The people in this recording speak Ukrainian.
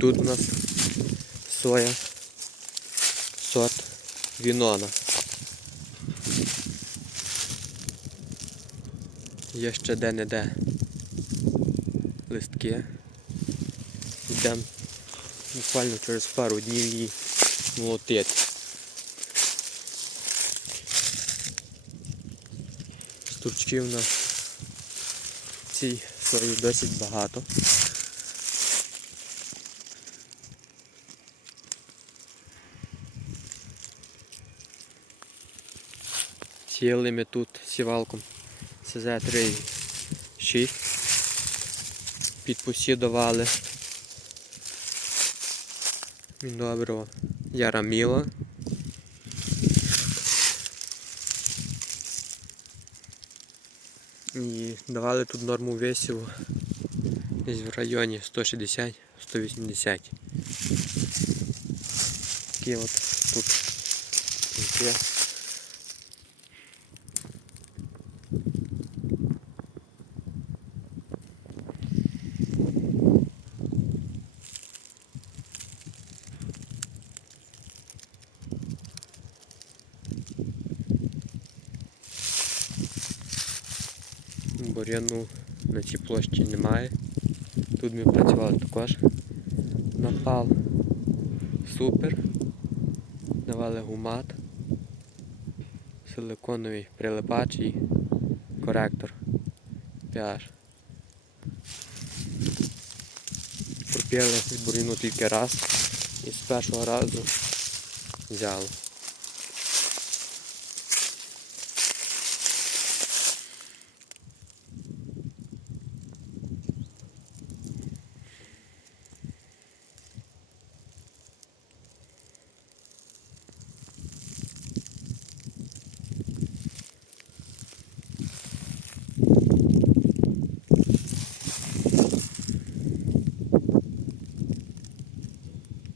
Тут у нас соя, сорт Вінона. Є ще де-не-де листки. Йдемо буквально через пару днів її молотити. Стручків на цій сої досить багато. Сіяли ми тут сівалком СЗ-3 6. Під посів Доброго Яраміла. І давали тут норму весів десь в районі 160-180. Такі от тут Бур'яну на цій площі немає. Тут ми працювали також. Напал супер. Давали гумат, силиконовий прилипач коректор pH. Пропіли бур'яну тільки раз і з першого разу взяли.